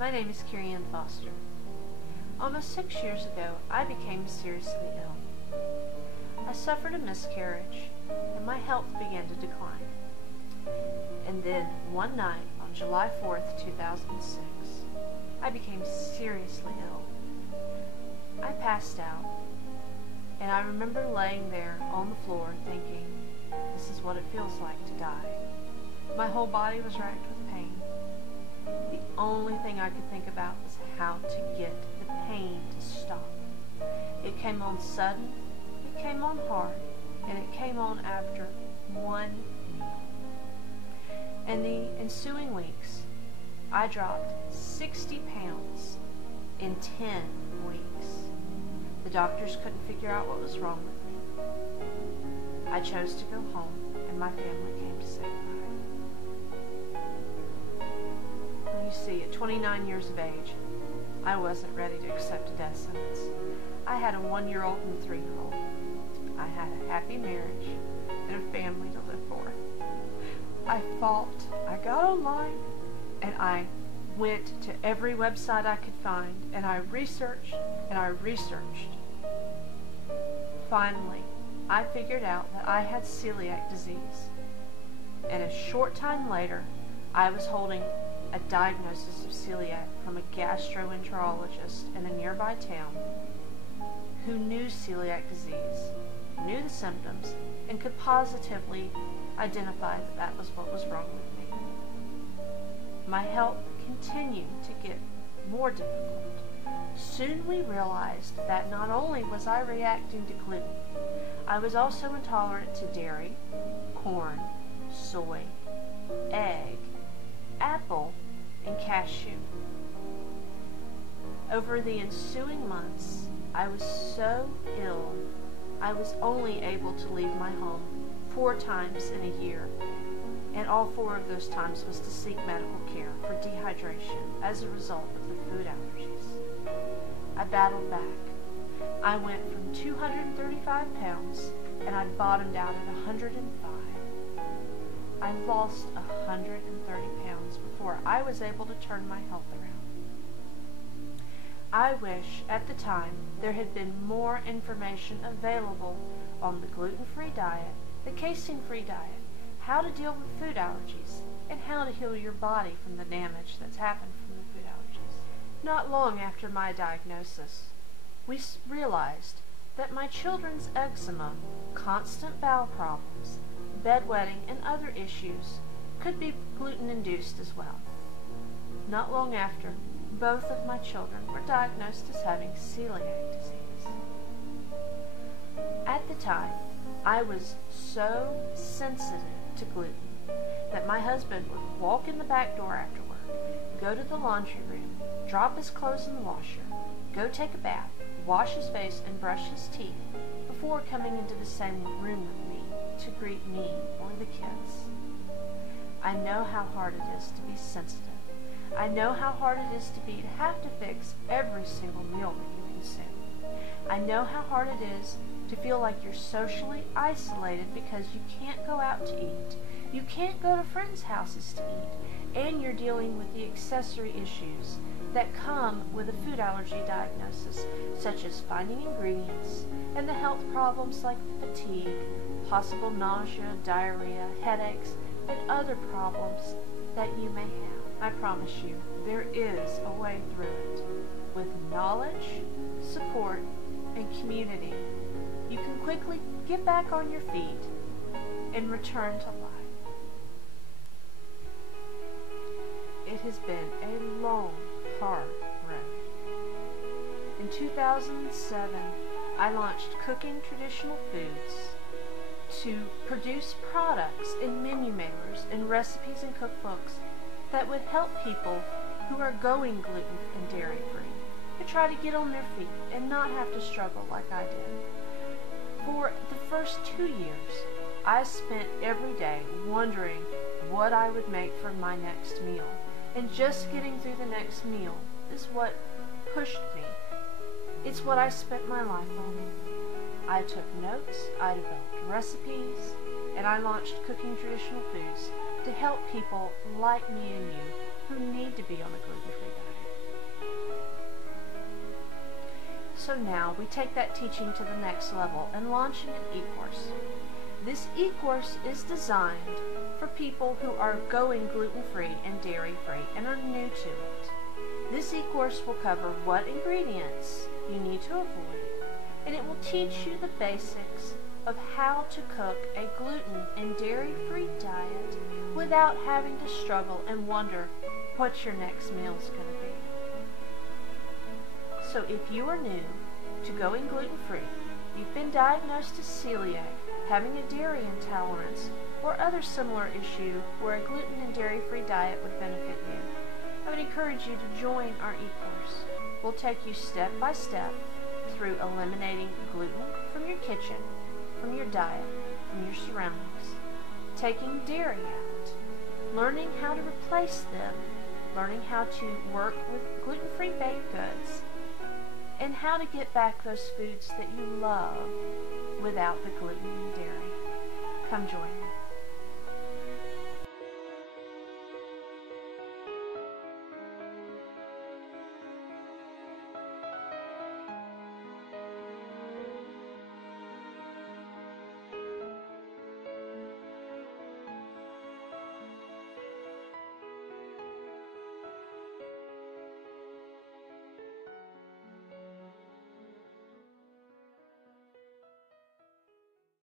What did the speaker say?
My name is Carrie Ann Foster. Almost 6 years ago, I became seriously ill. I suffered a miscarriage, and my health began to decline. And then, one night, on July 4th, 2006, I became seriously ill. I passed out, and I remember laying there on the floor thinking, this is what it feels like to die. My whole body was racked with pain. The only thing I could think about was how to get the pain to stop. It came on sudden, it came on hard, and it came on after one meal. In the ensuing weeks, I dropped 60 pounds in 10 weeks. The doctors couldn't figure out what was wrong with me. I chose to go home, and my family came to say goodbye. You see, at 29 years of age, I wasn't ready to accept a death sentence. I had a 1-year-old and a 3-year-old. I had a happy marriage and a family to live for. I fought. I got online, and I went to every website I could find, and I researched, and I researched. Finally, I figured out that I had celiac disease, and a short time later, I was holding a diagnosis of celiac from a gastroenterologist in a nearby town who knew celiac disease, knew the symptoms, and could positively identify that that was what was wrong with me. My health continued to get more difficult. Soon we realized that not only was I reacting to gluten, I was also intolerant to dairy, corn, soy, egg, apple, and cashew. Over the ensuing months, I was so ill, I was only able to leave my home 4 times in a year, and all 4 of those times was to seek medical care for dehydration as a result of the food allergies. I battled back. I went from 235 pounds, and I bottomed out at 105. I lost 130 pounds before I was able to turn my health around. I wish at the time there had been more information available on the gluten-free diet, the casein-free diet, how to deal with food allergies, and how to heal your body from the damage that's happened from the food allergies. Not long after my diagnosis, we realized that my children's eczema, constant bowel problems, bedwetting, and other issues could be gluten-induced as well. Not long after, both of my children were diagnosed as having celiac disease. At the time, I was so sensitive to gluten that my husband would walk in the back door after work, go to the laundry room, drop his clothes in the washer, go take a bath, wash his face, and brush his teeth before coming into the same room with me to greet me or the kids. I know how hard it is to be sensitive. I know how hard it is to have to fix every single meal that you consume. I know how hard it is to feel like you're socially isolated because you can't go out to eat. You can't go to friends' houses to eat, and you're dealing with the accessory issues that come with a food allergy diagnosis, such as finding ingredients and the health problems like fatigue, possible nausea, diarrhea, headaches, and other problems that you may have. I promise you, there is a way through it. With knowledge, support, and community, you can quickly get back on your feet and return to life. It has been a long, hard road. In 2007, I launched Cooking Traditional Foods to produce products and menu mailers and recipes and cookbooks that would help people who are going gluten and dairy free to try to get on their feet and not have to struggle like I did. For the first 2 years, I spent every day wondering what I would make for my next meal, and just getting through the next meal is what pushed me. It's what I spent my life on. I took notes, I developed recipes, and I launched Cooking Traditional Foods to help people like me and you who need to be on a gluten-free diet. So now we take that teaching to the next level and launch an eCourse. This eCourse is designed for people who are going gluten-free and dairy-free and are new to it. This eCourse will cover what ingredients you need to avoid, and it will teach you the basics of how to cook a gluten and dairy-free diet without having to struggle and wonder what your next meal is going to be. So if you are new to going gluten-free, you've been diagnosed as celiac, having a dairy intolerance, or other similar issue where a gluten and dairy-free diet would benefit you, I would encourage you to join our eCourse. We'll take you step by step through eliminating gluten from your kitchen, from your diet, from your surroundings, taking dairy out, learning how to replace them, learning how to work with gluten-free baked goods, and how to get back those foods that you love without the gluten and dairy. Come join us.